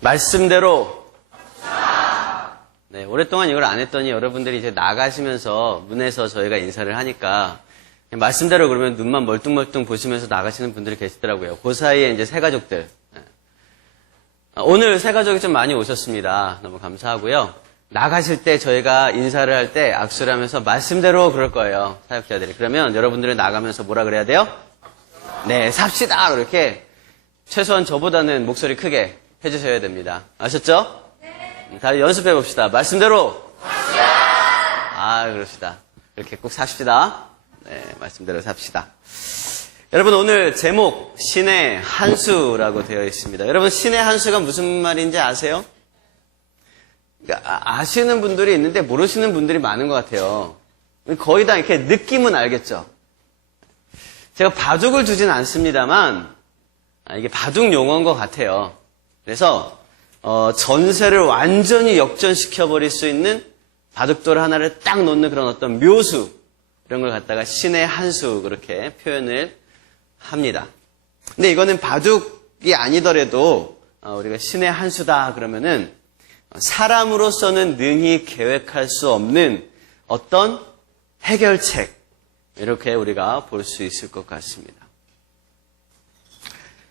말씀대로. 네, 오랫동안 이걸 안 했더니 여러분들이 이제 나가시면서 문에서 저희가 인사를 하니까 말씀대로 그러면 눈만 멀뚱멀뚱 보시면서 나가시는 분들이 계시더라고요. 그 사이에 이제 새가족들. 오늘 새가족이 좀 많이 오셨습니다. 너무 감사하고요. 나가실 때 저희가 인사를 할 때 악수를 하면서 말씀대로 그럴 거예요. 사역자들이. 그러면 여러분들은 나가면서 뭐라 그래야 돼요? 네, 삽시다! 이렇게 최소한 저보다는 목소리 크게 해주셔야 됩니다. 아셨죠? 네. 다시 연습해 봅시다. 말씀대로. 삽시다! 그럽시다. 이렇게 꼭 삽시다. 네, 말씀대로 삽시다. 여러분 오늘 제목 신의 한 수라고 되어 있습니다. 여러분 신의 한 수가 무슨 말인지 아세요? 그러니까 아시는 분들이 있는데 모르시는 분들이 많은 것 같아요. 거의 다 이렇게 느낌은 알겠죠. 제가 바둑을 두진 않습니다만 이게 바둑 용어인 것 같아요. 그래서 전세를 완전히 역전시켜버릴 수 있는 바둑돌 하나를 딱 놓는 그런 어떤 묘수 이런 걸 갖다가 신의 한 수 그렇게 표현을 합니다. 근데 이거는 바둑이 아니더라도 우리가 신의 한 수다 그러면은 사람으로서는 능히 계획할 수 없는 어떤 해결책 이렇게 우리가 볼 수 있을 것 같습니다.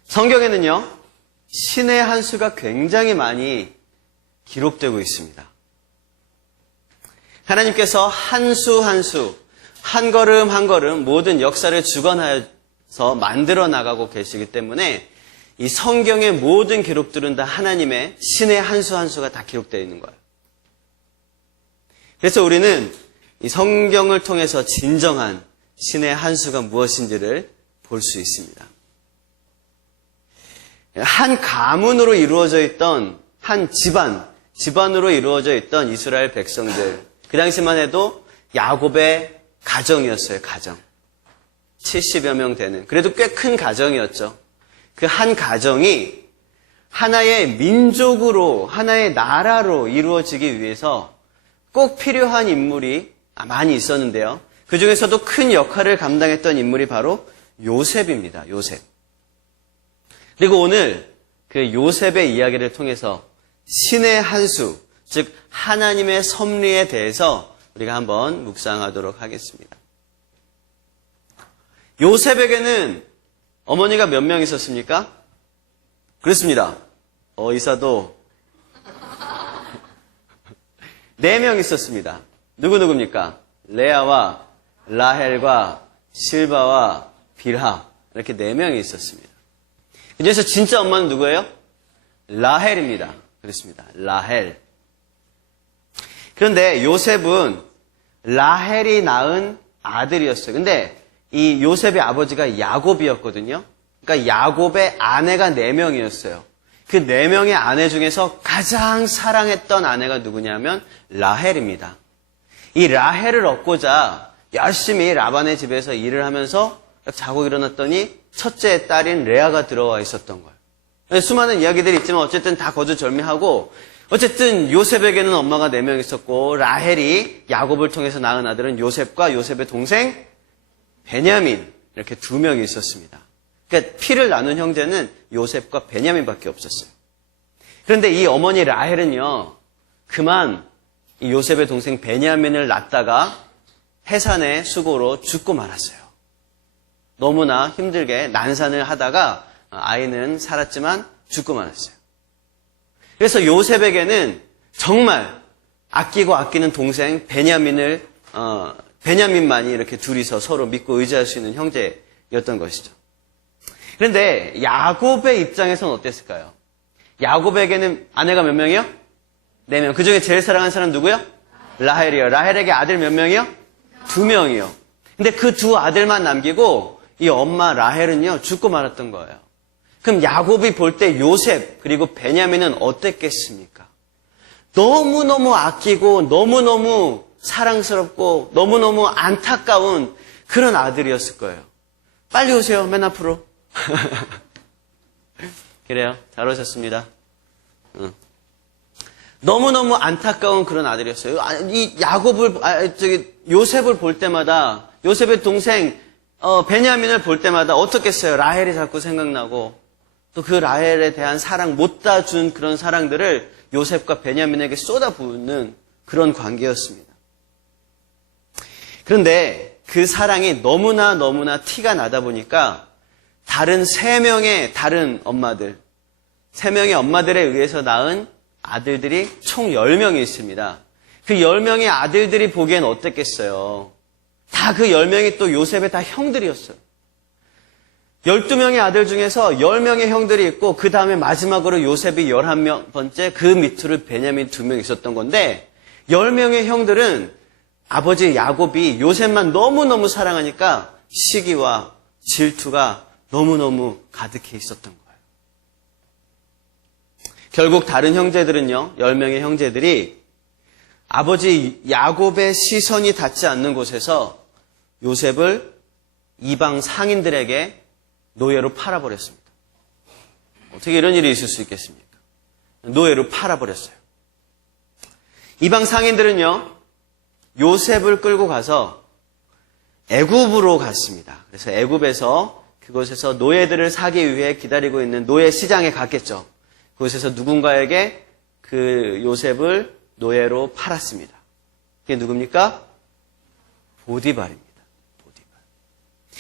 성경에는요 신의 한 수가 굉장히 많이 기록되고 있습니다. 하나님께서 한 수 한 수, 한 걸음 한 걸음 모든 역사를 주관하여서 만들어 나가고 계시기 때문에 이 성경의 모든 기록들은 다 하나님의 신의 한 수 한 수가 다 기록되어 있는 거예요. 그래서 우리는 이 성경을 통해서 진정한 신의 한 수가 무엇인지를 볼 수 있습니다. 한 가문으로 이루어져 있던 한 집안으로 이루어져 있던 이스라엘 백성들. 그 당시만 해도 야곱의 가정이었어요, 가정. 70여 명 되는. 그래도 꽤 큰 가정이었죠. 그 한 가정이 하나의 민족으로, 하나의 나라로 이루어지기 위해서 꼭 필요한 인물이 많이 있었는데요. 그 중에서도 큰 역할을 감당했던 인물이 바로 요셉입니다, 요셉. 그리고 오늘 그 요셉의 이야기를 통해서 신의 한 수, 즉 하나님의 섭리에 대해서 우리가 한번 묵상하도록 하겠습니다. 요셉에게는 어머니가 몇 명 있었습니까? 그렇습니다. 이사도 4명 있었습니다. 누구입니까? 레아와 라헬과 실바와 빌하 이렇게 4명이 있었습니다. 그중에서 진짜 엄마는 누구예요? 라헬입니다. 그렇습니다. 라헬. 그런데 요셉은 라헬이 낳은 아들이었어요. 근데 이 요셉의 아버지가 야곱이었거든요. 그러니까 야곱의 아내가 4명이었어요. 그 4명의 아내 중에서 가장 사랑했던 아내가 누구냐면 라헬입니다. 이 라헬을 얻고자 열심히 라반의 집에서 일을 하면서 자고 일어났더니 첫째 딸인 레아가 들어와 있었던 거예요. 수많은 이야기들이 있지만 어쨌든 다 거두절미하고 어쨌든 요셉에게는 엄마가 4명 있었고 라헬이 야곱을 통해서 낳은 아들은 요셉과 요셉의 동생 베냐민 이렇게 2명이 있었습니다. 그러니까 피를 나눈 형제는 요셉과 베냐민밖에 없었어요. 그런데 이 어머니 라헬은요 그만 이 요셉의 동생 베냐민을 낳다가 해산의 수고로 죽고 말았어요. 너무나 힘들게 난산을 하다가 아이는 살았지만 죽고 말았어요. 그래서 요셉에게는 정말 아끼고 아끼는 동생 베냐민만이 이렇게 둘이서 서로 믿고 의지할 수 있는 형제였던 것이죠. 그런데 야곱의 입장에서는 어땠을까요? 야곱에게는 아내가 몇 명이요? 4명. 그 중에 제일 사랑하는 사람 누구요? 라헬이요. 라헬에게 아들 몇 명이요? 2명이요. 근데 그 2 아들만 남기고 이 엄마 라헬은요 죽고 말았던 거예요. 그럼 야곱이 볼 때 요셉 그리고 베냐민은 어땠겠습니까? 너무너무 아끼고 너무너무 사랑스럽고 너무너무 안타까운 그런 아들이었을 거예요. 빨리 오세요. 맨 앞으로. 그래요. 잘 오셨습니다. 너무너무 안타까운 그런 아들이었어요. 이 요셉을 볼 때마다 요셉의 동생 베냐민을 볼 때마다 어떻겠어요? 라헬이 자꾸 생각나고 또 그 라헬에 대한 사랑 못다 준 그런 사랑들을 요셉과 베냐민에게 쏟아붓는 그런 관계였습니다. 그런데 그 사랑이 너무나 티가 나다 보니까 다른 3명의 다른 엄마들, 3명의 엄마들에 의해서 낳은 아들들이 총 10명이 있습니다. 그 10명의 아들들이 보기엔 어땠겠어요? 다 그 10명이 또 요셉의 다 형들이었어요. 12명의 아들 중에서 10명의 형들이 있고 그 다음에 마지막으로 요셉이 11번째, 그 밑으로 베냐민 2명 있었던 건데 10명의 형들은 아버지 야곱이 요셉만 너무너무 사랑하니까 시기와 질투가 너무너무 가득해 있었던 거예요. 결국 다른 형제들은요, 10명의 형제들이 아버지 야곱의 시선이 닿지 않는 곳에서 요셉을 이방 상인들에게 노예로 팔아버렸습니다. 어떻게 이런 일이 있을 수 있겠습니까? 노예로 팔아버렸어요. 이방 상인들은요, 요셉을 끌고 가서 애굽으로 갔습니다. 그래서 애굽에서 그곳에서 노예들을 사기 위해 기다리고 있는 노예 시장에 갔겠죠. 그곳에서 누군가에게 그 요셉을 노예로 팔았습니다. 그게 누굽니까? 보디발입니다. 보디발.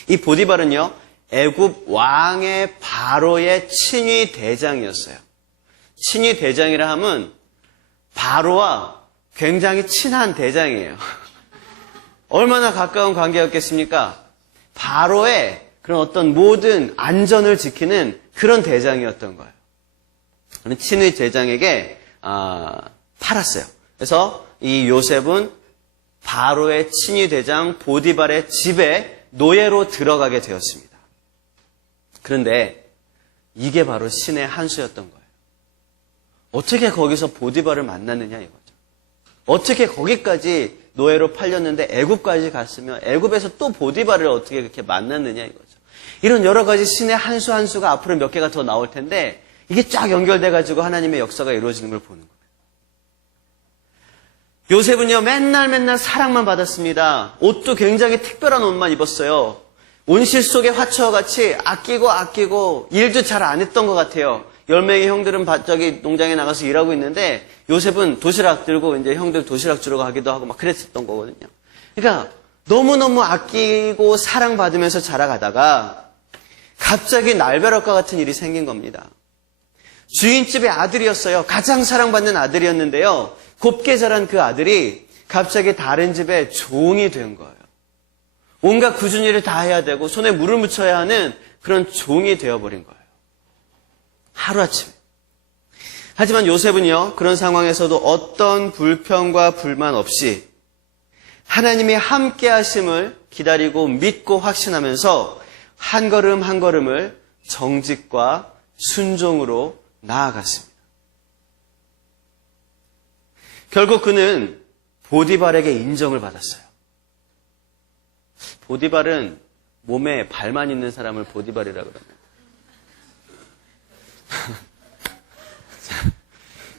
이 보디발은요, 애굽 왕의 바로의 친위 대장이었어요. 친위 대장이라 하면 바로와 굉장히 친한 대장이에요. 얼마나 가까운 관계였겠습니까? 바로의 그런 어떤 모든 안전을 지키는 그런 대장이었던 거예요. 그런 친위 대장에게 팔았어요. 그래서 이 요셉은 바로의 친위 대장 보디발의 집에 노예로 들어가게 되었습니다. 그런데 이게 바로 신의 한 수였던 거예요. 어떻게 거기서 보디발을 만났느냐 이거죠. 어떻게 거기까지 노예로 팔렸는데 애굽까지 갔으면 애굽에서 또 보디발을 어떻게 그렇게 만났느냐 이거죠. 이런 여러 가지 신의 한 수 한 수가 앞으로 몇 개가 더 나올 텐데 이게 쫙 연결돼가지고 하나님의 역사가 이루어지는 걸 보는 거예요. 요셉은요, 맨날 사랑만 받았습니다. 옷도 굉장히 특별한 옷만 입었어요. 온실 속의 화초와 같이 아끼고 일도 잘 안 했던 것 같아요. 10명의 형들은 저기 농장에 나가서 일하고 있는데 요셉은 도시락 들고 이제 형들 도시락 주러 가기도 하고 막 그랬었던 거거든요. 그러니까 너무너무 아끼고 사랑받으면서 자라가다가 갑자기 날벼락과 같은 일이 생긴 겁니다. 주인집의 아들이었어요. 가장 사랑받는 아들이었는데요. 곱게 자란 그 아들이 갑자기 다른 집의 종이 된 거예요. 온갖 굳은 일을 다 해야 되고 손에 물을 묻혀야 하는 그런 종이 되어버린 거예요. 하루아침에. 하지만 요셉은요, 그런 상황에서도 어떤 불평과 불만 없이 하나님의 함께 하심을 기다리고 믿고 확신하면서 한 걸음 한 걸음을 정직과 순종으로 나아갔습니다. 결국 그는 보디발에게 인정을 받았어요. 보디발은 몸에 발만 있는 사람을 보디발이라 그러면.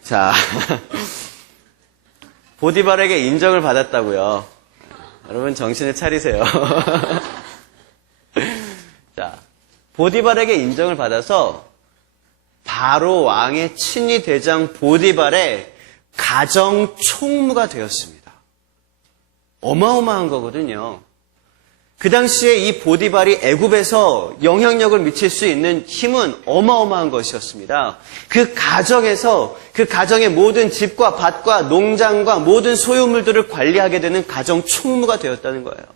자, 보디발에게 인정을 받았다고요. 여러분 정신을 차리세요. 자, 보디발에게 인정을 받아서 바로 왕의 친위 대장 보디발의 가정 총무가 되었습니다. 어마어마한 거거든요. 그 당시에 이 보디발이 애굽에서 영향력을 미칠 수 있는 힘은 어마어마한 것이었습니다. 그 가정에서 그 가정의 모든 집과 밭과 농장과 모든 소유물들을 관리하게 되는 가정 총무가 되었다는 거예요.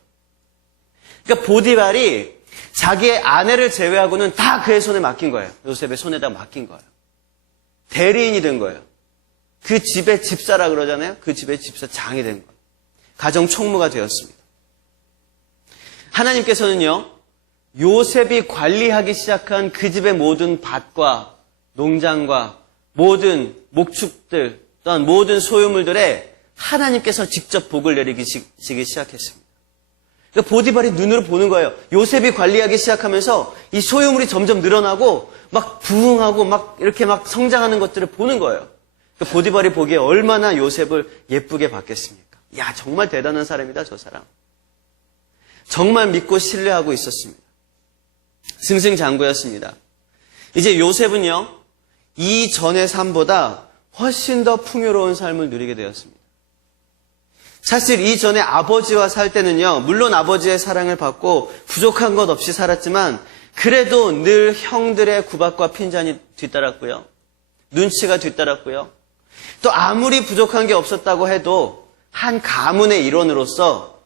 그러니까 보디발이 자기의 아내를 제외하고는 다 그의 손에 맡긴 거예요. 요셉의 손에다 맡긴 거예요. 대리인이 된 거예요. 그 집의 집사라 그러잖아요. 그 집의 집사장이 된 거예요. 가정 총무가 되었습니다. 하나님께서는요, 요셉이 관리하기 시작한 그 집의 모든 밭과 농장과 모든 목축들 또한 모든 소유물들에 하나님께서 직접 복을 내리시기 시작했습니다. 그러니까 보디발이 눈으로 보는 거예요. 요셉이 관리하기 시작하면서 이 소유물이 점점 늘어나고 막 부흥하고 막 이렇게 막 성장하는 것들을 보는 거예요. 그러니까 보디발이 보기에 얼마나 요셉을 예쁘게 봤겠습니까? 야, 정말 대단한 사람이다, 저 사람. 정말 믿고 신뢰하고 있었습니다. 승승장구였습니다. 이제 요셉은요, 이전의 삶보다 훨씬 더 풍요로운 삶을 누리게 되었습니다. 사실 이전에 아버지와 살 때는요, 물론 아버지의 사랑을 받고 부족한 것 없이 살았지만 그래도 늘 형들의 구박과 핀잔이 뒤따랐고요. 눈치가 뒤따랐고요. 또 아무리 부족한 게 없었다고 해도 한 가문의 일원으로서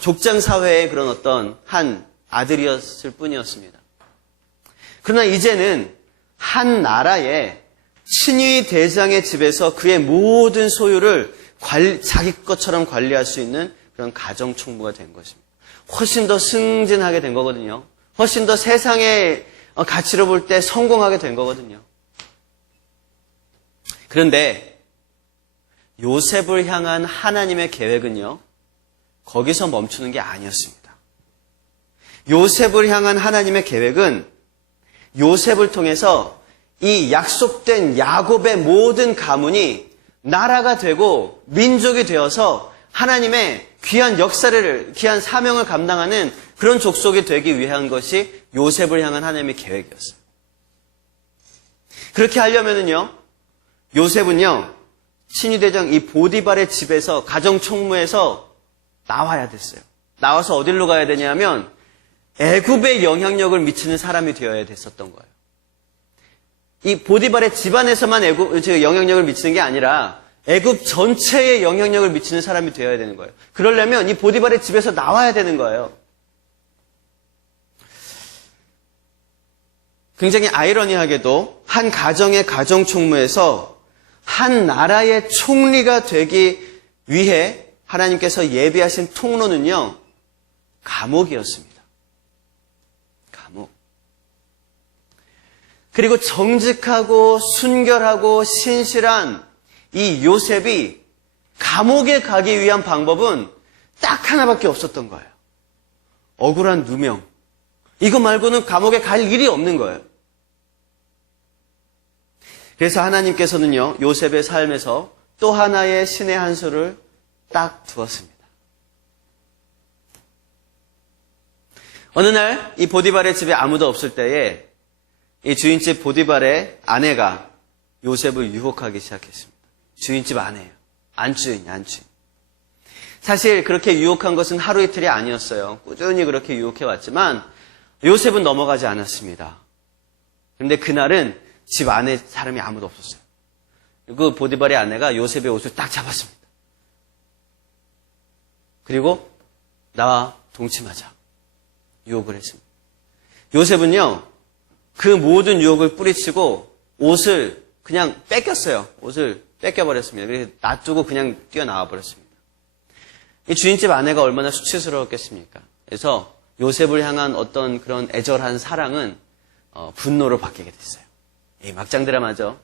족장 사회의 그런 어떤 한 아들이었을 뿐이었습니다. 그러나 이제는 한 나라의 친위 대장의 집에서 그의 모든 소유를 자기 것처럼 관리할 수 있는 그런 가정 총무가 된 것입니다. 훨씬 더 승진하게 된 거거든요. 훨씬 더 세상의 가치로 볼 때 성공하게 된 거거든요. 그런데 요셉을 향한 하나님의 계획은요, 거기서 멈추는 게 아니었습니다. 요셉을 향한 하나님의 계획은 요셉을 통해서 이 약속된 야곱의 모든 가문이 나라가 되고 민족이 되어서 하나님의 귀한 역사를, 귀한 사명을 감당하는 그런 족속이 되기 위한 것이 요셉을 향한 하나님의 계획이었어요. 그렇게 하려면은요, 요셉은요, 친위대장 이 보디발의 집에서, 가정총무에서 나와야 됐어요. 나와서 어디로 가야 되냐면 애굽에 영향력을 미치는 사람이 되어야 됐었던 거예요. 이 보디발의 집안에서만 영향력을 미치는 게 아니라 애굽 전체에 영향력을 미치는 사람이 되어야 되는 거예요. 그러려면 이 보디발의 집에서 나와야 되는 거예요. 굉장히 아이러니하게도 한 가정의 가정총무에서 한 나라의 총리가 되기 위해 하나님께서 예비하신 통로는요, 감옥이었습니다. 감옥. 그리고 정직하고 순결하고 신실한 이 요셉이 감옥에 가기 위한 방법은 딱 하나밖에 없었던 거예요. 억울한 누명. 이거 말고는 감옥에 갈 일이 없는 거예요. 그래서 하나님께서는요, 요셉의 삶에서 또 하나의 신의 한 수를 딱 두었습니다. 어느 날 이 보디발의 집에 아무도 없을 때에 이 주인집 보디발의 아내가 요셉을 유혹하기 시작했습니다. 주인집 아내예요. 안주인. 사실 그렇게 유혹한 것은 하루 이틀이 아니었어요. 꾸준히 그렇게 유혹해 왔지만 요셉은 넘어가지 않았습니다. 그런데 그날은 집 안에 사람이 아무도 없었어요. 그 보디발의 아내가 요셉의 옷을 딱 잡았습니다. 그리고 나와 동침하자. 유혹을 했습니다. 요셉은요, 그 모든 유혹을 뿌리치고 옷을 그냥 뺏겼어요. 옷을 뺏겨버렸습니다. 그래서 놔두고 그냥 뛰어나와 버렸습니다. 이 주인집 아내가 얼마나 수치스러웠겠습니까? 그래서 요셉을 향한 어떤 그런 애절한 사랑은 분노로 바뀌게 됐어요. 막장 드라마죠.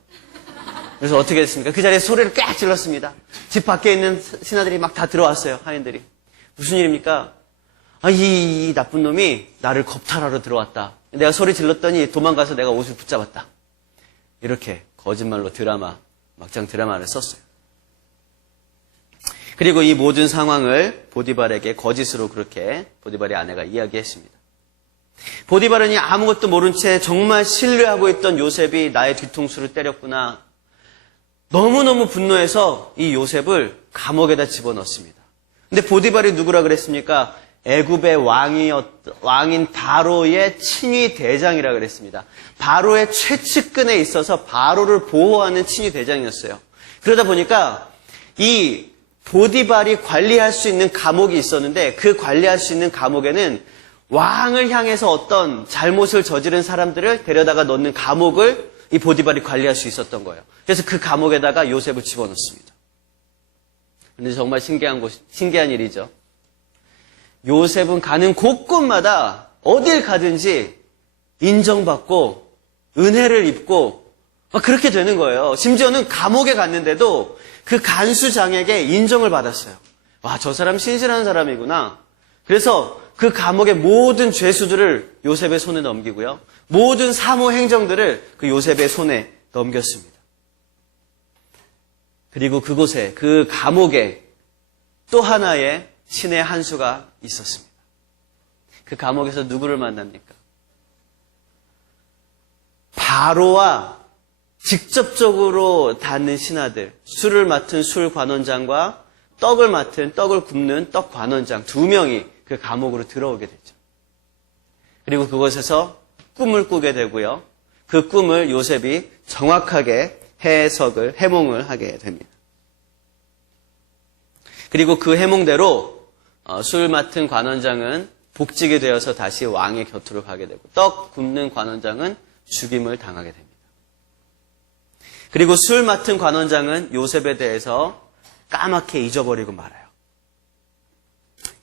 그래서 어떻게 됐습니까? 그 자리에 소리를 꽉 질렀습니다. 집 밖에 있는 신하들이 막 다 들어왔어요. 하인들이. 무슨 일입니까? 이 나쁜 놈이 나를 겁탈하러 들어왔다. 내가 소리 질렀더니 도망가서 내가 옷을 붙잡았다. 이렇게 거짓말로 막장 드라마를 썼어요. 그리고 이 모든 상황을 보디발에게 거짓으로 그렇게 보디발의 아내가 이야기했습니다. 보디발은 아무것도 모른 채 정말 신뢰하고 있던 요셉이 나의 뒤통수를 때렸구나. 너무너무 분노해서 이 요셉을 감옥에다 집어넣습니다. 근데 보디발이 누구라 그랬습니까? 애굽의 왕인 바로의 친위 대장이라 그랬습니다. 바로의 최측근에 있어서 바로를 보호하는 친위 대장이었어요. 그러다 보니까 이 보디발이 관리할 수 있는 감옥이 있었는데 그 관리할 수 있는 감옥에는 왕을 향해서 어떤 잘못을 저지른 사람들을 데려다가 넣는 감옥을 이 보디발이 관리할 수 있었던 거예요. 그래서 그 감옥에다가 요셉을 집어넣습니다. 그런데 정말 신기한 일이죠. 요셉은 가는 곳곳마다 어딜 가든지 인정받고 은혜를 입고 그렇게 되는 거예요. 심지어는 감옥에 갔는데도 그 간수장에게 인정을 받았어요. 와, 저 사람 신실한 사람이구나. 그래서 그 감옥의 모든 죄수들을 요셉의 손에 넘기고요. 모든 사모 행정들을 그 요셉의 손에 넘겼습니다. 그리고 그곳에, 그 감옥에 또 하나의 신의 한 수가 있었습니다. 그 감옥에서 누구를 만납니까? 바로와 직접적으로 닿는 신하들, 술을 맡은 술 관원장과 떡을 맡은 떡을 굽는 떡 관원장 두 명이 그 감옥으로 들어오게 되죠. 그리고 그곳에서 꿈을 꾸게 되고요. 그 꿈을 요셉이 정확하게 해몽을 하게 됩니다. 그리고 그 해몽대로 술 맡은 관원장은 복직이 되어서 다시 왕의 곁으로 가게 되고 떡 굽는 관원장은 죽임을 당하게 됩니다. 그리고 술 맡은 관원장은 요셉에 대해서 까맣게 잊어버리고 말아요.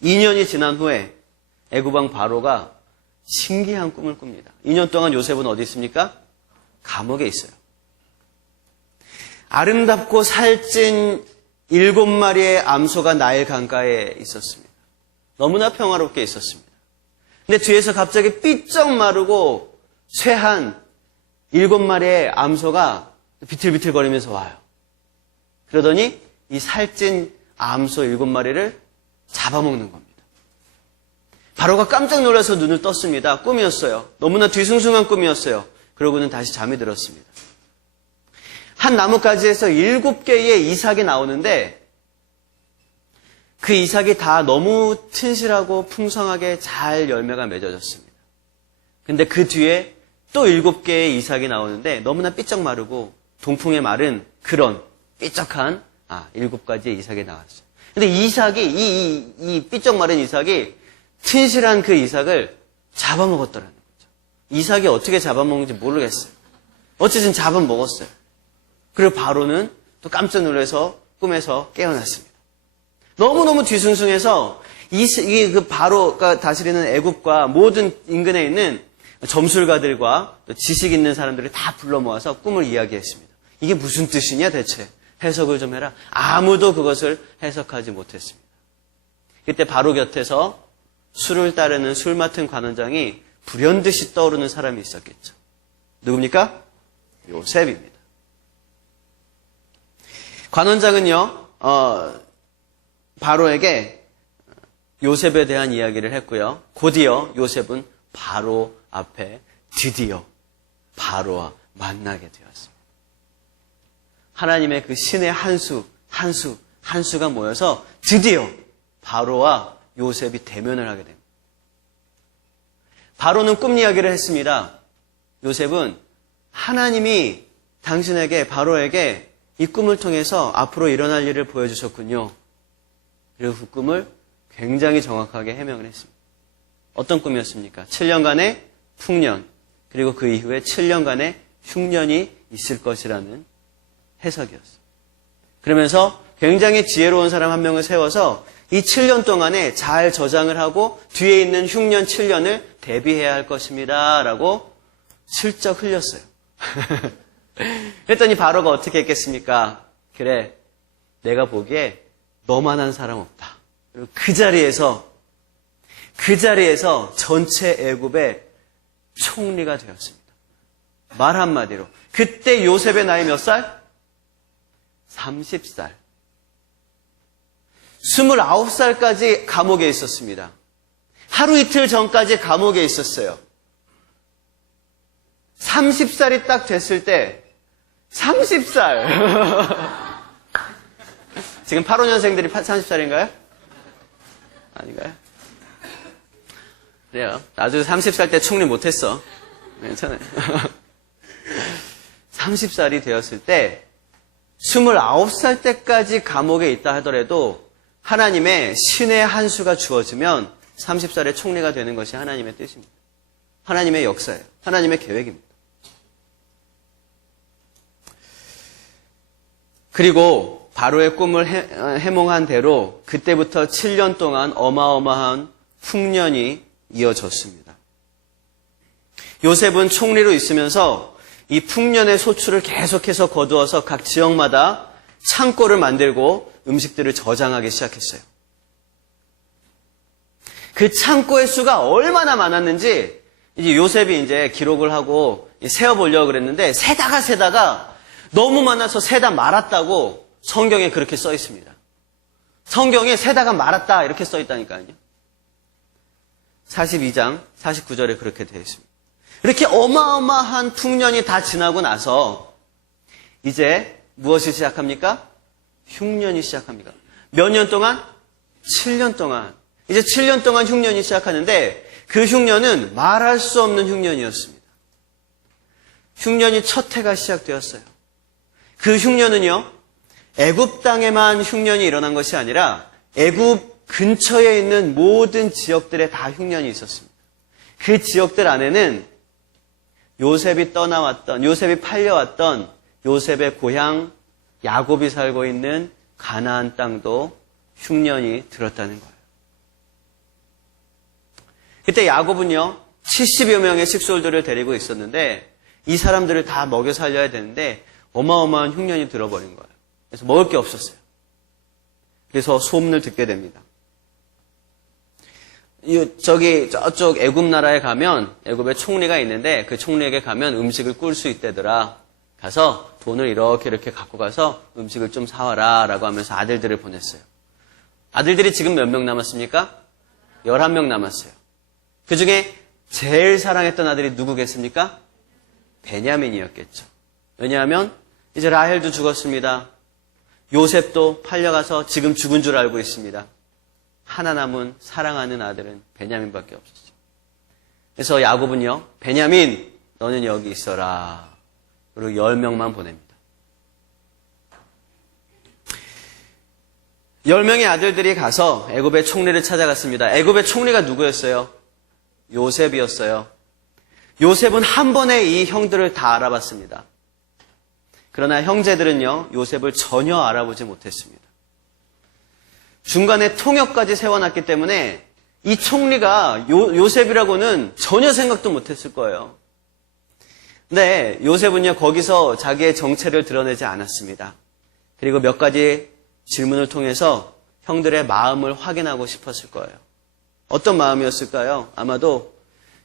2년이 지난 후에 애굽왕 바로가 신기한 꿈을 꿉니다. 2년 동안 요셉은 어디 있습니까? 감옥에 있어요. 아름답고 살찐 7마리의 암소가 나일 강가에 있었습니다. 너무나 평화롭게 있었습니다. 근데 뒤에서 갑자기 삐쩍 마르고 쇠한 7마리의 암소가 비틀비틀거리면서 와요. 그러더니 이 살찐 암소 7마리를 잡아먹는 겁니다. 바로가 깜짝 놀라서 눈을 떴습니다. 꿈이었어요. 너무나 뒤숭숭한 꿈이었어요. 그러고는 다시 잠이 들었습니다. 한 나뭇가지에서 7개의 이삭이 나오는데 그 이삭이 다 너무 튼실하고 풍성하게 잘 열매가 맺어졌습니다. 근데 그 뒤에 또 7개의 이삭이 나오는데 너무나 삐쩍 마르고 동풍에 마른 그런 삐쩍한 7가지의 이삭이 나왔어요. 근데 이삭이 이 삐쩍 마른 이삭이 튼실한 그 이삭을 잡아먹었더라는 거죠. 이삭이 어떻게 잡아먹는지 모르겠어요. 어쨌든 잡아먹었어요. 그리고 바로는 또 깜짝 놀라서 꿈에서 깨어났습니다. 너무너무 뒤숭숭해서 그 바로가 다스리는 애굽과 모든 인근에 있는 점술가들과 또 지식 있는 사람들을 다 불러 모아서 꿈을 이야기했습니다. 이게 무슨 뜻이냐 대체? 해석을 좀 해라. 아무도 그것을 해석하지 못했습니다. 그때 바로 곁에서 술을 따르는 술 맡은 관원장이 불현듯이 떠오르는 사람이 있었겠죠. 누굽니까? 요셉입니다. 관원장은요, 바로에게 요셉에 대한 이야기를 했고요. 곧이어 요셉은 바로 앞에 드디어 바로와 만나게 되었습니다. 하나님의 그 신의 한 수가 모여서 드디어 바로와 요셉이 대면을 하게 됩니다. 바로는 꿈 이야기를 했습니다. 요셉은 하나님이 당신에게 바로에게 이 꿈을 통해서 앞으로 일어날 일을 보여주셨군요. 그리고 그 꿈을 굉장히 정확하게 해명을 했습니다. 어떤 꿈이었습니까? 7년간의 풍년, 그리고 그 이후에 7년간의 흉년이 있을 것이라는 해석이었어요. 그러면서 굉장히 지혜로운 사람 한 명을 세워서 이 7년 동안에 잘 저장을 하고 뒤에 있는 흉년 7년을 대비해야 할 것입니다. 라고 슬쩍 흘렸어요. 그랬더니 바로가 어떻게 했겠습니까? 그래, 내가 보기에 너만한 사람 없다. 그리고 그 자리에서 전체 애굽의 총리가 되었습니다. 말 한마디로. 그때 요셉의 나이 몇 살? 30살. 29살까지 감옥에 있었습니다. 하루 이틀 전까지 감옥에 있었어요. 30살이 딱 됐을 때 30살. 지금 85년생들이 30살인가요? 아닌가요? 그래요. 나도 30살 때 총리 못했어. 괜찮아요. 30살이 되었을 때 29살 때까지 감옥에 있다 하더라도 하나님의 신의 한 수가 주어지면 30살의 총리가 되는 것이 하나님의 뜻입니다. 하나님의 역사예요. 하나님의 계획입니다. 그리고 바로의 꿈을 해몽한 대로 그때부터 7년 동안 어마어마한 풍년이 이어졌습니다. 요셉은 총리로 있으면서 이 풍년의 소출을 계속해서 거두어서 각 지역마다 창고를 만들고 음식들을 저장하기 시작했어요. 그 창고의 수가 얼마나 많았는지 이제 요셉이 이제 기록을 하고 세어보려고 그랬는데 세다가 너무 많아서 세다 말았다고 성경에 그렇게 써 있습니다. 성경에 세다가 말았다 이렇게 써 있다니까요. 42장 49절에 그렇게 되어 있습니다. 이렇게 어마어마한 풍년이 다 지나고 나서 이제 무엇이 시작합니까? 흉년이 시작합니다. 몇 년 동안? 7년 동안. 이제 7년 동안 흉년이 시작하는데 그 흉년은 말할 수 없는 흉년이었습니다. 흉년이 첫 해가 시작되었어요. 그 흉년은요, 애굽 땅에만 흉년이 일어난 것이 아니라 애굽 근처에 있는 모든 지역들에 다 흉년이 있었습니다. 그 지역들 안에는 요셉이 떠나왔던, 요셉이 팔려왔던 요셉의 고향 야곱이 살고 있는 가나안 땅도 흉년이 들었다는 거예요. 그때 야곱은요, 70여 명의 식솔들을 데리고 있었는데 이 사람들을 다 먹여 살려야 되는데 어마어마한 흉년이 들어버린 거예요. 그래서 먹을 게 없었어요. 그래서 소문을 듣게 됩니다. 저쪽 애굽 나라에 가면 애굽에 총리가 있는데 그 총리에게 가면 음식을 꿀 수 있대더라. 가서 돈을 이렇게 갖고 가서 음식을 좀 사와라 라고 하면서 아들들을 보냈어요. 아들들이 지금 몇 명 남았습니까? 11명 남았어요. 그 중에 제일 사랑했던 아들이 누구겠습니까? 베냐민이었겠죠. 왜냐하면 이제 라헬도 죽었습니다. 요셉도 팔려가서 지금 죽은 줄 알고 있습니다. 하나 남은 사랑하는 아들은 베냐민밖에 없었어요. 그래서 야곱은요, 베냐민 너는 여기 있어라. 그리고 10명만 보냅니다. 10명의 아들들이 가서 애굽의 총리를 찾아갔습니다. 애굽의 총리가 누구였어요? 요셉이었어요. 요셉은 한 번에 이 형들을 다 알아봤습니다. 그러나 형제들은요, 요셉을 전혀 알아보지 못했습니다. 중간에 통역까지 세워놨기 때문에 이 총리가 요셉이라고는 전혀 생각도 못했을 거예요. 근데 요셉은요, 거기서 자기의 정체를 드러내지 않았습니다. 그리고 몇 가지 질문을 통해서 형들의 마음을 확인하고 싶었을 거예요. 어떤 마음이었을까요? 아마도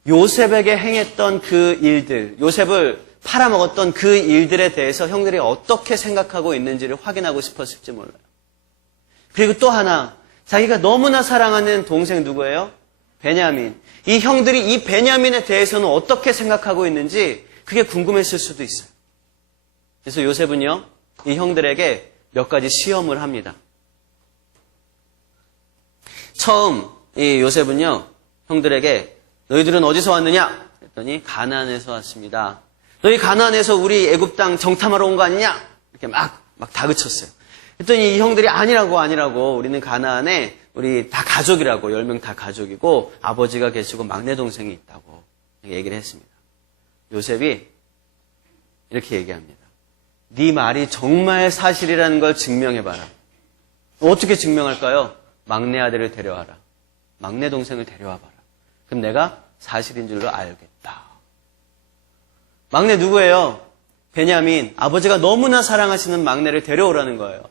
요셉에게 행했던 그 일들, 요셉을 팔아먹었던 그 일들에 대해서 형들이 어떻게 생각하고 있는지를 확인하고 싶었을지 몰라요. 그리고 또 하나, 자기가 너무나 사랑하는 동생 누구예요? 베냐민. 이 형들이 이 베냐민에 대해서는 어떻게 생각하고 있는지 그게 궁금했을 수도 있어요. 그래서 요셉은요, 이 형들에게 몇 가지 시험을 합니다. 처음 이 요셉은요, 형들에게 너희들은 어디서 왔느냐? 했더니 가나안에서 왔습니다. 너희 가나안에서 우리 애굽 땅 정탐하러 온 거 아니냐? 이렇게 막 다그쳤어요. 했더니 이 형들이 아니라고 우리는 가나안에 우리 다 가족이라고 10명 다 가족이고 아버지가 계시고 막내 동생이 있다고 얘기를 했습니다. 요셉이 이렇게 얘기합니다. 네 말이 정말 사실이라는 걸 증명해봐라. 어떻게 증명할까요? 막내 아들을 데려와라. 막내 동생을 데려와봐라. 그럼 내가 사실인 줄로 알겠다. 막내 누구예요? 베냐민. 아버지가 너무나 사랑하시는 막내를 데려오라는 거예요.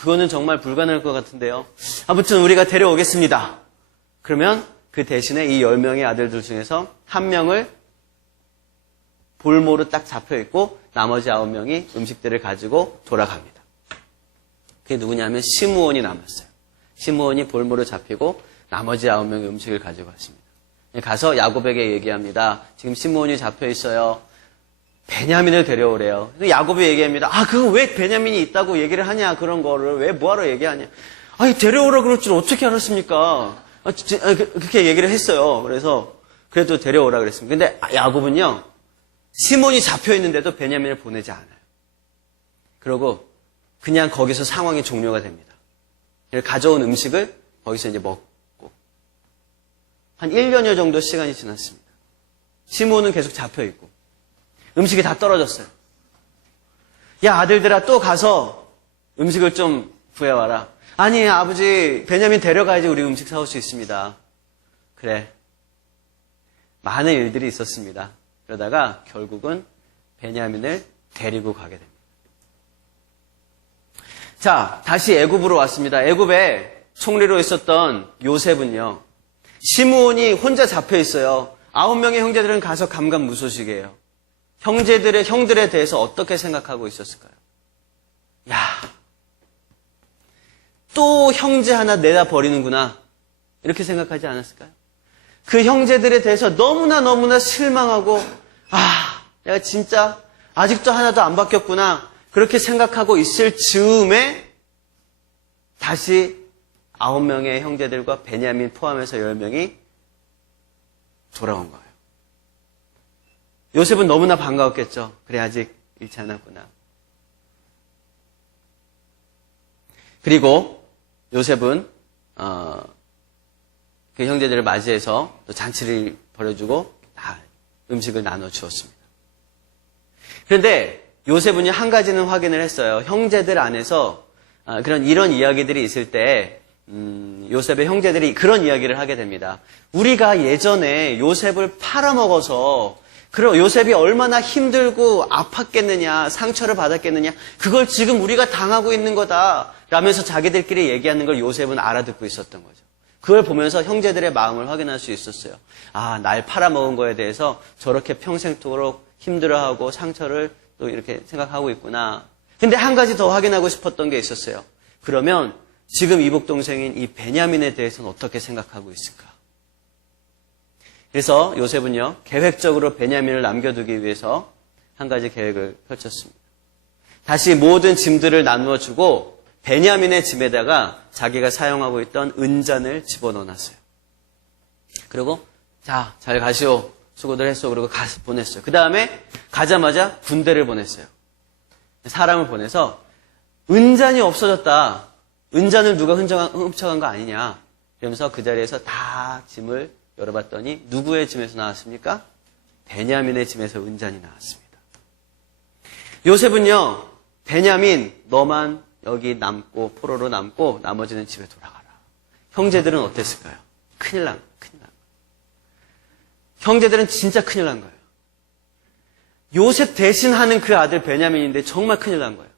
그거는 정말 불가능할 것 같은데요. 아무튼 우리가 데려오겠습니다. 그러면 그 대신에 이 10명의 아들들 중에서 한 명을 볼모로 딱 잡혀있고 나머지 9명이 음식들을 가지고 돌아갑니다. 그게 누구냐면 시므온이 남았어요. 시므온이 볼모로 잡히고 나머지 9명의 음식을 가지고 왔습니다. 가서 야곱에게 얘기합니다. 지금 시므온이 잡혀있어요. 베냐민을 데려오래요. 야곱이 얘기합니다. 그거 왜 베냐민이 있다고 얘기를 하냐, 그런 거를. 왜 뭐하러 얘기하냐. 데려오라 그럴 줄 어떻게 알았습니까? 그렇게 얘기를 했어요. 그래서, 그래도 데려오라 그랬습니다. 근데 야곱은요, 시몬이 잡혀있는데도 베냐민을 보내지 않아요. 그러고, 그냥 거기서 상황이 종료가 됩니다. 가져온 음식을 거기서 이제 먹고, 한 1년여 정도 시간이 지났습니다. 시몬은 계속 잡혀있고, 음식이 다 떨어졌어요. 야, 아들들아, 또 가서 음식을 좀 구해와라. 아니, 아버지, 베냐민 데려가야지 우리 음식 사올 수 있습니다. 그래. 많은 일들이 있었습니다. 그러다가 결국은 베냐민을 데리고 가게 됩니다. 자, 다시 애굽으로 왔습니다. 애굽에 총리로 있었던 요셉은요, 시므온이 혼자 잡혀 있어요. 9명의 형제들은 가서 감감무소식이에요. 형들에 대해서 어떻게 생각하고 있었을까요? 야, 또 형제 하나 내다 버리는구나. 이렇게 생각하지 않았을까요? 그 형제들에 대해서 너무나 실망하고 내가 진짜 아직도 하나도 안 바뀌었구나 그렇게 생각하고 있을 즈음에 다시 9명의 형제들과 베냐민 포함해서 10명이 돌아온 거예요. 요셉은 너무나 반가웠겠죠. 그래, 아직 잃지 않았구나. 그리고 요셉은 그 형제들을 맞이해서 또 잔치를 벌여주고 음식을 나눠 주었습니다. 그런데 요셉은요, 한 가지는 확인을 했어요. 형제들 안에서 이런 이야기들이 있을 때 요셉의 형제들이 그런 이야기를 하게 됩니다. 우리가 예전에 요셉을 팔아먹어서 요셉이 얼마나 힘들고 아팠겠느냐, 상처를 받았겠느냐, 그걸 지금 우리가 당하고 있는 거다 라면서 자기들끼리 얘기하는 걸 요셉은 알아듣고 있었던 거죠. 그걸 보면서 형제들의 마음을 확인할 수 있었어요. 날 팔아먹은 거에 대해서 저렇게 평생토록 힘들어하고 상처를 또 이렇게 생각하고 있구나. 근데 한 가지 더 확인하고 싶었던 게 있었어요. 그러면 지금 이복 동생인 이 베냐민에 대해서는 어떻게 생각하고 있을까? 그래서 요셉은요, 계획적으로 베냐민을 남겨두기 위해서 한 가지 계획을 펼쳤습니다. 다시 모든 짐들을 나누어 주고 베냐민의 짐에다가 자기가 사용하고 있던 은잔을 집어넣어놨어요. 그리고 자, 잘 가시오. 수고들 했어. 그리고 가서 보냈어요. 그 다음에 가자마자 군대를 보냈어요. 사람을 보내서 은잔이 없어졌다. 은잔을 누가 훔쳐간 거 아니냐. 이러면서 그 자리에서 다 짐을 열어봤더니 누구의 짐에서 나왔습니까? 베냐민의 짐에서 은잔이 나왔습니다. 요셉은요, 베냐민 너만 여기 남고 포로로 남고 나머지는 집에 돌아가라. 형제들은 어땠을까요? 큰일 난 거예요. 형제들은 진짜 큰일 난 거예요. 요셉 대신하는 그 아들 베냐민인데 정말 큰일 난 거예요.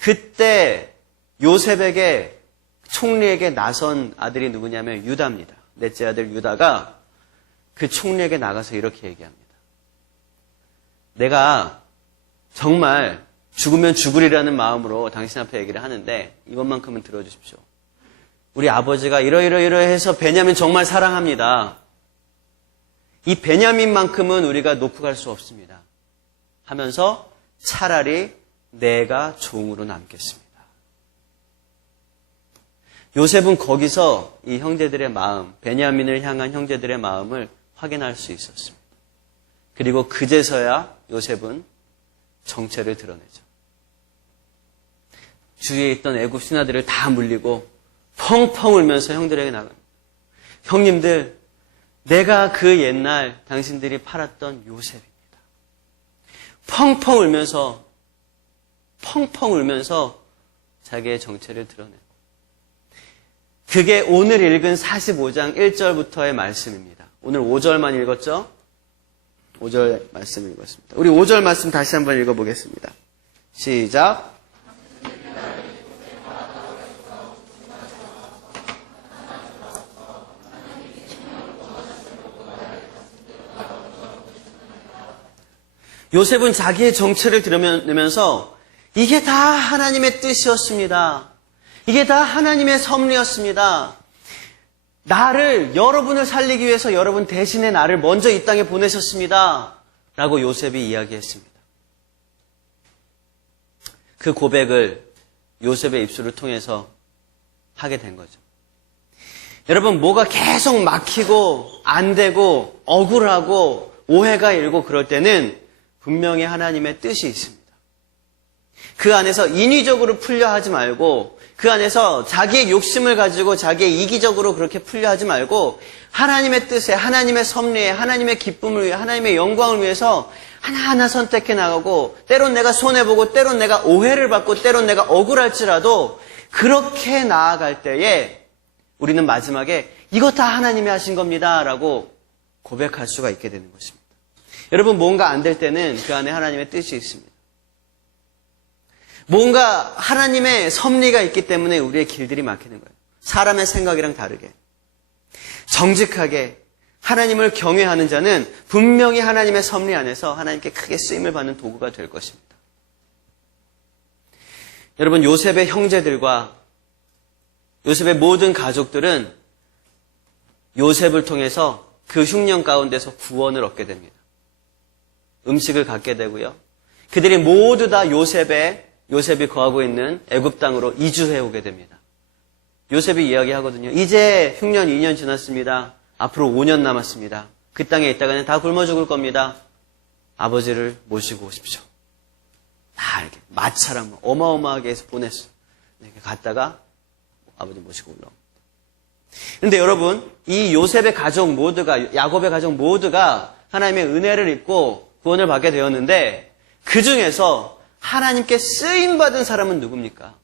그때 요셉에게 총리에게 나선 아들이 누구냐면 유다입니다. 넷째 아들 유다가 그 총리에게 나가서 이렇게 얘기합니다. 내가 정말 죽으면 죽으리라는 마음으로 당신 앞에 얘기를 하는데 이번만큼은 들어주십시오. 우리 아버지가 이러해서 베냐민 정말 사랑합니다. 이 베냐민만큼은 우리가 놓고 갈 수 없습니다. 하면서 차라리 내가 종으로 남겠습니다. 요셉은 거기서 이 형제들의 마음, 베냐민을 향한 형제들의 마음을 확인할 수 있었습니다. 그리고 그제서야 요셉은 정체를 드러내죠. 주위에 있던 애굽 신하들을 다 물리고 펑펑 울면서 형들에게 나갑니다. 형님들, 내가 그 옛날 당신들이 팔았던 요셉입니다. 펑펑 울면서 자기의 정체를 드러내고 그게 오늘 읽은 45장 1절부터의 말씀입니다. 오늘 5절만 읽었죠? 5절 말씀 읽었습니다. 우리 5절 말씀 다시 한번 읽어보겠습니다. 시작. 요셉은 자기의 정체를 드러내면서 이게 다 하나님의 뜻이었습니다. 이게 다 하나님의 섭리였습니다. 여러분을 살리기 위해서 여러분 대신에 나를 먼저 이 땅에 보내셨습니다. 라고 요셉이 이야기했습니다. 그 고백을 요셉의 입술을 통해서 하게 된 거죠. 여러분, 뭐가 계속 막히고 안 되고 억울하고 오해가 일고 그럴 때는 분명히 하나님의 뜻이 있습니다. 그 안에서 인위적으로 풀려 하지 말고 그 안에서 자기의 욕심을 가지고 자기의 이기적으로 그렇게 풀려 하지 말고 하나님의 뜻에, 하나님의 섭리에, 하나님의 기쁨을 위해, 하나님의 영광을 위해서 하나하나 선택해 나가고 때론 내가 손해보고 때론 내가 오해를 받고 때론 내가 억울할지라도 그렇게 나아갈 때에 우리는 마지막에 이거 다 하나님이 하신 겁니다 라고 고백할 수가 있게 되는 것입니다. 여러분, 뭔가 안 될 때는 그 안에 하나님의 뜻이 있습니다. 뭔가 하나님의 섭리가 있기 때문에 우리의 길들이 막히는 거예요. 사람의 생각이랑 다르게. 정직하게 하나님을 경외하는 자는 분명히 하나님의 섭리 안에서 하나님께 크게 쓰임을 받는 도구가 될 것입니다. 여러분, 요셉의 형제들과 요셉의 모든 가족들은 요셉을 통해서 그 흉년 가운데서 구원을 얻게 됩니다. 음식을 갖게 되고요. 그들이 모두 다 요셉이 거하고 있는 애굽 땅으로 이주해 오게 됩니다. 요셉이 이야기하거든요. 이제 흉년 2년 지났습니다. 앞으로 5년 남았습니다. 그 땅에 있다가는 다 굶어 죽을 겁니다. 아버지를 모시고 오십시오. 다 이렇게 마차랑 어마어마하게 해서 보냈어요. 이렇게 갔다가 아버지 모시고 올라옵니다. 그런데 여러분, 이 요셉의 가족 모두가, 야곱의 가족 모두가 하나님의 은혜를 입고 구원을 받게 되었는데 그 중에서 하나님께 쓰임받은 사람은 누굽니까?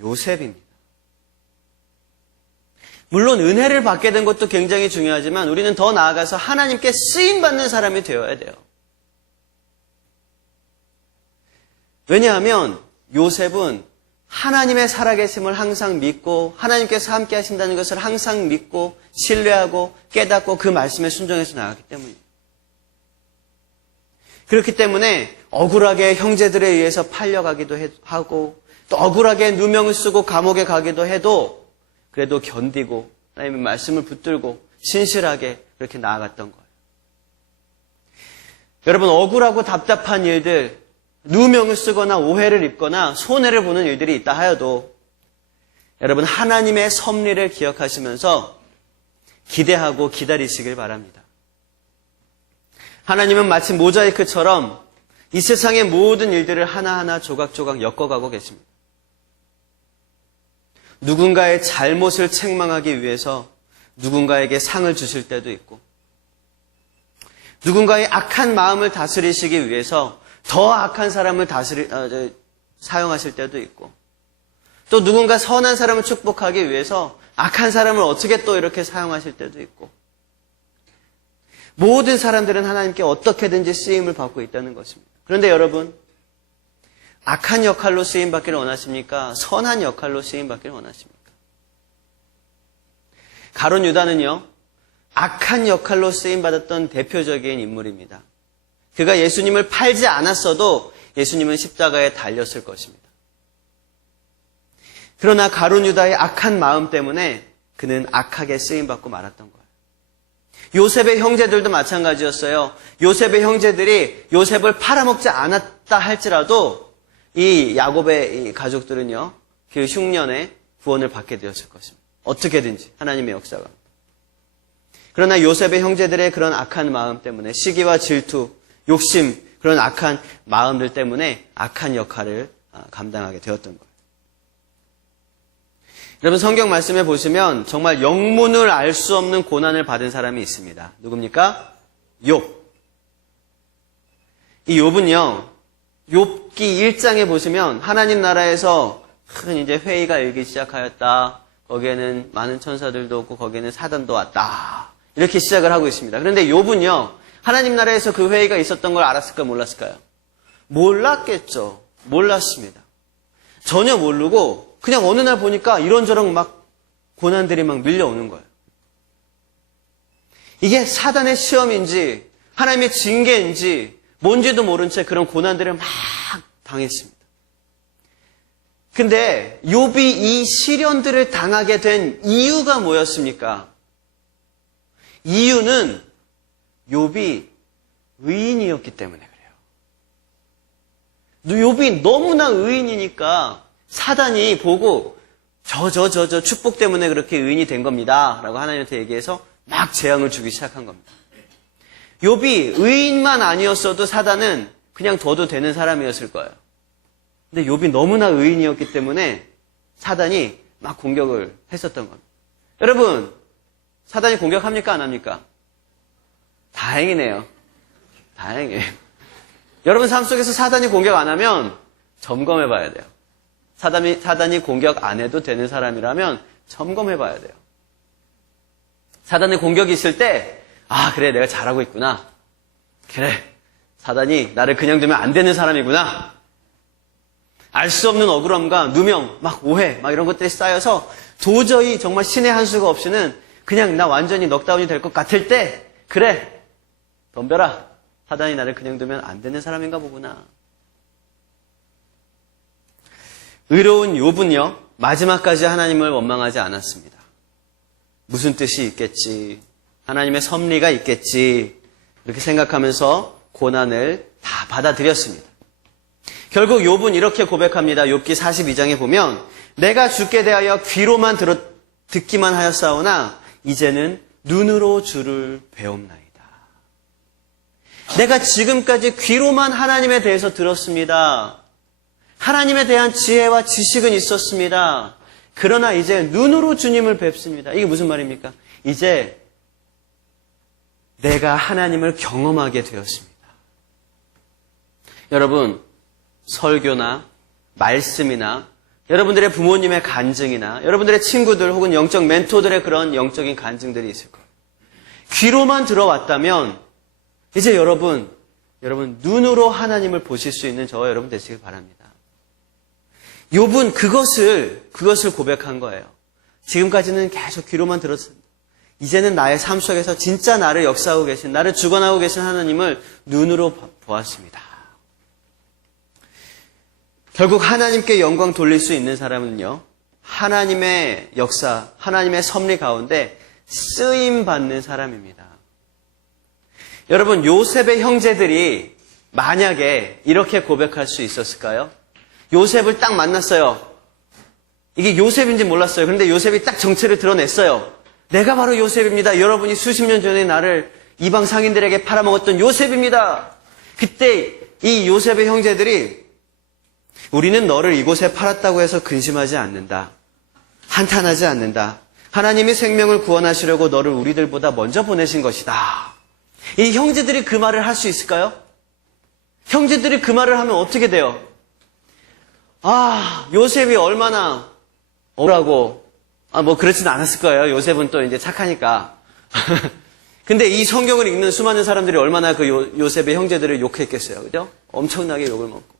요셉입니다. 물론 은혜를 받게 된 것도 굉장히 중요하지만 우리는 더 나아가서 하나님께 쓰임받는 사람이 되어야 돼요. 왜냐하면 요셉은 하나님의 살아계심을 항상 믿고 하나님께서 함께 하신다는 것을 항상 믿고 신뢰하고 깨닫고 그 말씀에 순종해서 나갔기 때문입니다. 그렇기 때문에 억울하게 형제들에 의해서 팔려가기도 하고 또 억울하게 누명을 쓰고 감옥에 가기도 해도 그래도 견디고 하나님의 말씀을 붙들고 신실하게 그렇게 나아갔던 거예요. 여러분, 억울하고 답답한 일들, 누명을 쓰거나 오해를 입거나 손해를 보는 일들이 있다 하여도 여러분, 하나님의 섭리를 기억하시면서 기대하고 기다리시길 바랍니다. 하나님은 마치 모자이크처럼 이 세상의 모든 일들을 하나하나 조각조각 엮어가고 계십니다. 누군가의 잘못을 책망하기 위해서 누군가에게 상을 주실 때도 있고 누군가의 악한 마음을 다스리시기 위해서 더 악한 사람을 사용하실 때도 있고 또 누군가 선한 사람을 축복하기 위해서 악한 사람을 어떻게 또 이렇게 사용하실 때도 있고 모든 사람들은 하나님께 어떻게든지 쓰임을 받고 있다는 것입니다. 그런데 여러분, 악한 역할로 쓰임받기를 원하십니까? 선한 역할로 쓰임받기를 원하십니까? 가룟 유다는요, 악한 역할로 쓰임받았던 대표적인 인물입니다. 그가 예수님을 팔지 않았어도 예수님은 십자가에 달렸을 것입니다. 그러나 가룟 유다의 악한 마음 때문에 그는 악하게 쓰임받고 말았던 거예요. 요셉의 형제들도 마찬가지였어요. 요셉의 형제들이 요셉을 팔아먹지 않았다 할지라도 이 야곱의 이 가족들은요, 그 흉년에 구원을 받게 되었을 것입니다. 어떻게든지 하나님의 역사가. 그러나 요셉의 형제들의 그런 악한 마음 때문에 시기와 질투, 욕심, 그런 악한 마음들 때문에 악한 역할을 감당하게 되었던 거예요. 여러분, 성경 말씀에 보시면 정말 영문을 알 수 없는 고난을 받은 사람이 있습니다. 누굽니까? 욥. 이 욥은요, 욥기 1장에 보시면 하나님 나라에서 큰 이제 회의가 일기 시작하였다. 거기에는 많은 천사들도 없고 거기에는 사단도 왔다. 이렇게 시작을 하고 있습니다. 그런데 욥은요, 하나님 나라에서 그 회의가 있었던 걸 알았을까요? 몰랐을까요? 몰랐겠죠. 몰랐습니다. 전혀 모르고 그냥 어느 날 보니까 이런저런 막 고난들이 막 밀려오는 거예요. 이게 사단의 시험인지 하나님의 징계인지 뭔지도 모른 채 그런 고난들을 막 당했습니다. 근데 욥이 이 시련들을 당하게 된 이유가 뭐였습니까? 이유는 욥이 의인이었기 때문에 그래요. 욥이 너무나 의인이니까 사단이 보고 저 축복 때문에 그렇게 의인이 된 겁니다. 라고 하나님한테 얘기해서 막 재앙을 주기 시작한 겁니다. 욥이 의인만 아니었어도 사단은 그냥 둬도 되는 사람이었을 거예요. 근데 욥이 너무나 의인이었기 때문에 사단이 막 공격을 했었던 겁니다. 여러분, 사단이 공격합니까? 안 합니까? 다행이네요. 다행이에요. 여러분 삶 속에서 사단이 공격 안 하면 점검해 봐야 돼요. 사단이 공격 안 해도 되는 사람이라면 점검해 봐야 돼요. 사단의 공격이 있을 때, 아, 그래, 내가 잘하고 있구나. 그래, 사단이 나를 그냥 두면 안 되는 사람이구나. 알 수 없는 억울함과 누명, 막 오해, 막 이런 것들이 쌓여서 도저히 정말 신의 한 수가 없이는 그냥 나 완전히 넉다운이 될 것 같을 때, 그래, 덤벼라. 사단이 나를 그냥 두면 안 되는 사람인가 보구나. 의로운 욥은요, 마지막까지 하나님을 원망하지 않았습니다. 무슨 뜻이 있겠지. 하나님의 섭리가 있겠지. 이렇게 생각하면서 고난을 다 받아들였습니다. 결국 욥은 이렇게 고백합니다. 욥기 42장에 보면 내가 주께 대하여 귀로만 듣기만 하였사오나 이제는 눈으로 주를 배움나이다. 내가 지금까지 귀로만 하나님에 대해서 들었습니다. 하나님에 대한 지혜와 지식은 있었습니다. 그러나 이제 눈으로 주님을 뵙습니다. 이게 무슨 말입니까? 이제 내가 하나님을 경험하게 되었습니다. 여러분, 설교나 말씀이나 여러분들의 부모님의 간증이나 여러분들의 친구들 혹은 영적 멘토들의 그런 영적인 간증들이 있을 거예요. 귀로만 들어왔다면 이제 여러분 눈으로 하나님을 보실 수 있는 저와 여러분 되시길 바랍니다. 욥은 그것을 고백한 거예요. 지금까지는 계속 귀로만 들었습니다. 이제는 나의 삶 속에서 진짜 나를 역사하고 계신, 나를 주관하고 계신 하나님을 눈으로 보았습니다. 결국 하나님께 영광 돌릴 수 있는 사람은요, 하나님의 역사, 하나님의 섭리 가운데 쓰임받는 사람입니다. 여러분, 요셉의 형제들이 만약에 이렇게 고백할 수 있었을까요? 요셉을 딱 만났어요. 이게 요셉인지 몰랐어요. 그런데 요셉이 딱 정체를 드러냈어요. 내가 바로 요셉입니다. 여러분이 수십 년 전에 나를 이방 상인들에게 팔아먹었던 요셉입니다. 그때 이 요셉의 형제들이 우리는 너를 이곳에 팔았다고 해서 근심하지 않는다. 한탄하지 않는다. 하나님이 생명을 구원하시려고 너를 우리들보다 먼저 보내신 것이다. 이 형제들이 그 말을 할 수 있을까요? 형제들이 그 말을 하면 어떻게 돼요? 요셉이 얼마나 억울하고, 그렇진 않았을 거예요. 요셉은 또 이제 착하니까. 근데 이 성경을 읽는 수많은 사람들이 얼마나 그 요셉의 형제들을 욕했겠어요. 그죠? 엄청나게 욕을 먹고.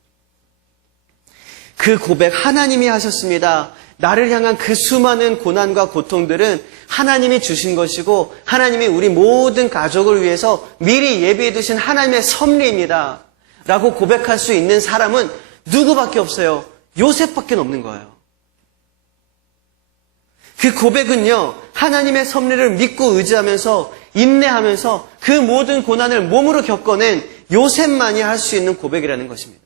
그 고백 하나님이 하셨습니다. 나를 향한 그 수많은 고난과 고통들은 하나님이 주신 것이고 하나님이 우리 모든 가족을 위해서 미리 예비해 두신 하나님의 섭리입니다. 라고 고백할 수 있는 사람은 누구밖에 없어요. 요셉밖에 없는 거예요. 그 고백은요, 하나님의 섭리를 믿고 의지하면서 인내하면서 그 모든 고난을 몸으로 겪어낸 요셉만이 할 수 있는 고백이라는 것입니다.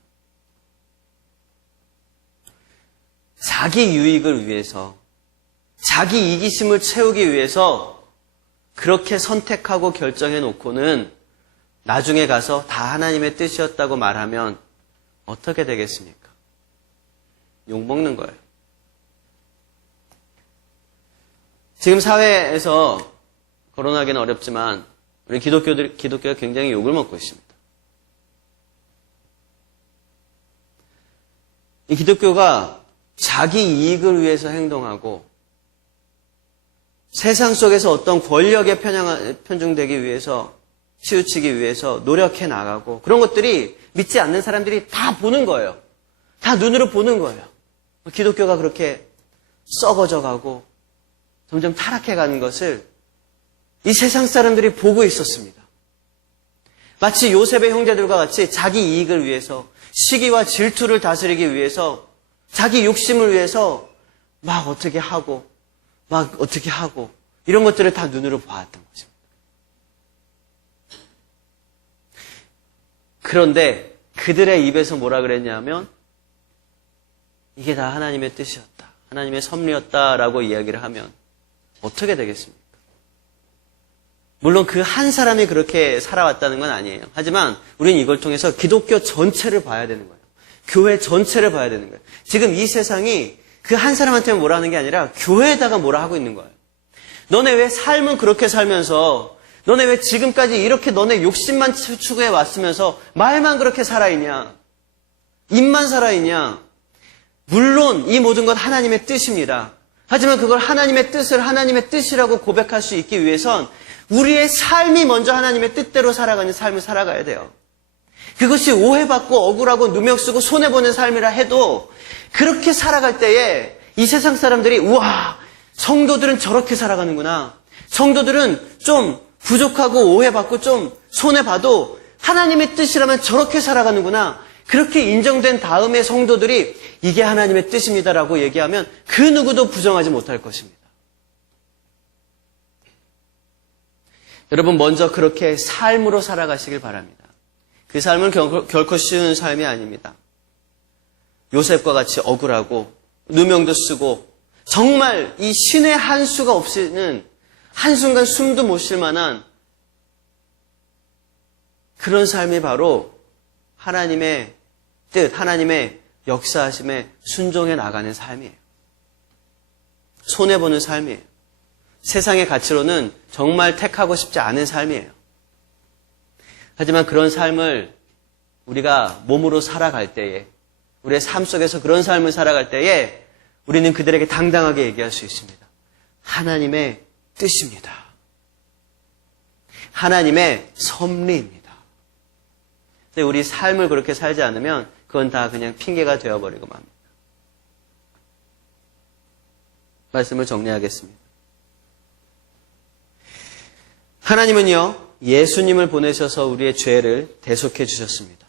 자기 유익을 위해서, 자기 이기심을 채우기 위해서 그렇게 선택하고 결정해 놓고는 나중에 가서 다 하나님의 뜻이었다고 말하면 어떻게 되겠습니까? 욕먹는 거예요. 지금 사회에서 거론하기는 어렵지만 우리 기독교가 굉장히 욕을 먹고 있습니다. 이 기독교가 자기 이익을 위해서 행동하고 세상 속에서 어떤 권력에 편중되기 위해서 치우치기 위해서 노력해 나가고 그런 것들이 믿지 않는 사람들이 다 보는 거예요. 다 눈으로 보는 거예요. 기독교가 그렇게 썩어져 가고 점점 타락해 가는 것을 이 세상 사람들이 보고 있었습니다. 마치 요셉의 형제들과 같이 자기 이익을 위해서 시기와 질투를 다스리기 위해서 자기 욕심을 위해서 막 어떻게 하고 이런 것들을 다 눈으로 보았던 것입니다. 그런데 그들의 입에서 뭐라 그랬냐면 이게 다 하나님의 뜻이었다. 하나님의 섭리였다라고 이야기를 하면 어떻게 되겠습니까? 물론 그 한 사람이 그렇게 살아왔다는 건 아니에요. 하지만 우리는 이걸 통해서 기독교 전체를 봐야 되는 거예요. 교회 전체를 봐야 되는 거예요. 지금 이 세상이 그 한 사람한테만 뭐라 하는 게 아니라 교회에다가 뭐라 하고 있는 거예요. 너네 왜 삶은 그렇게 살면서 너네 왜 지금까지 이렇게 너네 욕심만 추구해 왔으면서 말만 그렇게 살아있냐? 입만 살아있냐? 물론 이 모든 건 하나님의 뜻입니다. 하지만 그걸 하나님의 뜻을 하나님의 뜻이라고 고백할 수 있기 위해선 우리의 삶이 먼저 하나님의 뜻대로 살아가는 삶을 살아가야 돼요. 그것이 오해받고 억울하고 누명쓰고 손해보는 삶이라 해도 그렇게 살아갈 때에 이 세상 사람들이 우와, 성도들은 저렇게 살아가는구나. 성도들은 좀 부족하고 오해받고 좀 손해봐도 하나님의 뜻이라면 저렇게 살아가는구나. 그렇게 인정된 다음에 성도들이 이게 하나님의 뜻입니다라고 얘기하면 그 누구도 부정하지 못할 것입니다. 여러분 먼저 그렇게 삶으로 살아가시길 바랍니다. 그 삶은 결코 쉬운 삶이 아닙니다. 요셉과 같이 억울하고 누명도 쓰고 정말 이 신의 한 수가 없이는 한순간 숨도 못 쉴 만한 그런 삶이 바로 하나님의 뜻, 하나님의 역사하심에 순종해 나가는 삶이에요. 손해보는 삶이에요. 세상의 가치로는 정말 택하고 싶지 않은 삶이에요. 하지만 그런 삶을 우리가 몸으로 살아갈 때에, 우리의 삶 속에서 그런 삶을 살아갈 때에 우리는 그들에게 당당하게 얘기할 수 있습니다. 하나님의 뜻입니다. 하나님의 섭리입니다. 근데 우리 삶을 그렇게 살지 않으면 그건 다 그냥 핑계가 되어버리고 맙니다. 말씀을 정리하겠습니다. 하나님은요, 예수님을 보내셔서 우리의 죄를 대속해 주셨습니다.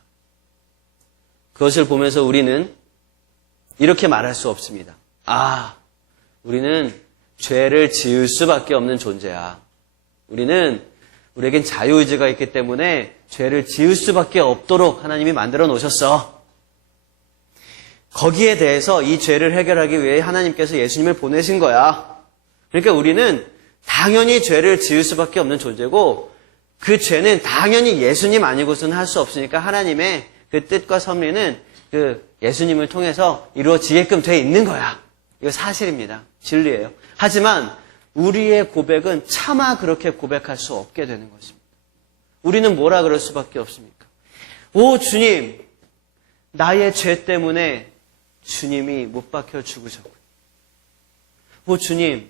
그것을 보면서 우리는 이렇게 말할 수 없습니다. 아, 우리는 죄를 지을 수밖에 없는 존재야. 우리에겐 자유의지가 있기 때문에 죄를 지을 수밖에 없도록 하나님이 만들어 놓으셨어. 거기에 대해서 이 죄를 해결하기 위해 하나님께서 예수님을 보내신 거야. 그러니까 우리는 당연히 죄를 지을 수밖에 없는 존재고 그 죄는 당연히 예수님 아니고서는 할 수 없으니까 하나님의 그 뜻과 섭리는 그 예수님을 통해서 이루어지게끔 돼 있는 거야. 이거 사실입니다. 진리예요. 하지만 우리의 고백은 차마 그렇게 고백할 수 없게 되는 것입니다. 우리는 뭐라 그럴 수밖에 없습니까? 오 주님, 나의 죄 때문에 주님이 못 박혀 죽으셨고요. 오 주님,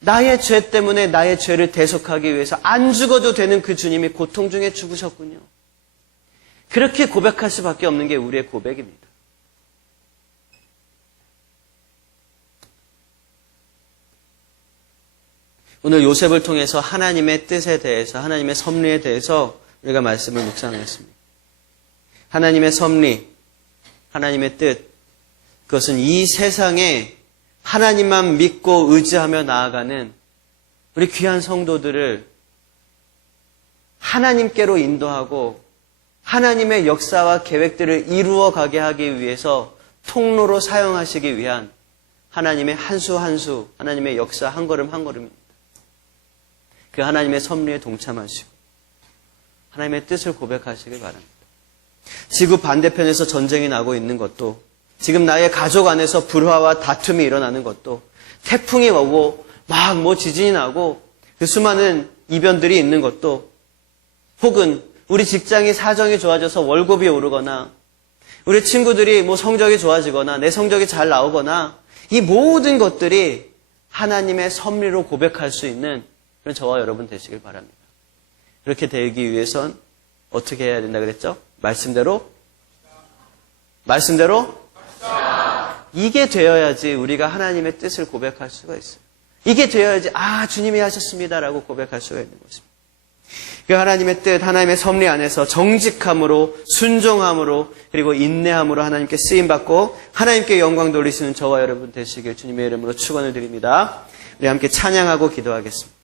나의 죄 때문에 나의 죄를 대속하기 위해서 안 죽어도 되는 그 주님이 고통 중에 죽으셨군요. 그렇게 고백할 수밖에 없는 게 우리의 고백입니다. 오늘 요셉을 통해서 하나님의 뜻에 대해서, 하나님의 섭리에 대해서 우리가 말씀을 묵상했습니다. 하나님의 섭리, 하나님의 뜻, 그것은 이 세상에 하나님만 믿고 의지하며 나아가는 우리 귀한 성도들을 하나님께로 인도하고 하나님의 역사와 계획들을 이루어가게 하기 위해서 통로로 사용하시기 위한 하나님의 한 수 한 수, 하나님의 역사 한 걸음 한 걸음입니다. 그 하나님의 섭리에 동참하시고 하나님의 뜻을 고백하시길 바랍니다. 지구 반대편에서 전쟁이 나고 있는 것도, 지금 나의 가족 안에서 불화와 다툼이 일어나는 것도, 태풍이 오고 막 지진이 나고 그 수많은 이변들이 있는 것도, 혹은 우리 직장이 사정이 좋아져서 월급이 오르거나 우리 친구들이 성적이 좋아지거나 내 성적이 잘 나오거나, 이 모든 것들이 하나님의 섭리로 고백할 수 있는 그런 저와 여러분 되시길 바랍니다. 그렇게 되기 위해선 어떻게 해야 된다 그랬죠? 말씀대로 이게 되어야지 우리가 하나님의 뜻을 고백할 수가 있어요. 이게 되어야지 주님이 하셨습니다라고 고백할 수가 있는 것입니다. 그 하나님의 뜻, 하나님의 섭리 안에서 정직함으로, 순종함으로, 그리고 인내함으로 하나님께 쓰임받고 하나님께 영광 돌리시는 저와 여러분 되시길 주님의 이름으로 축원을 드립니다. 우리 함께 찬양하고 기도하겠습니다.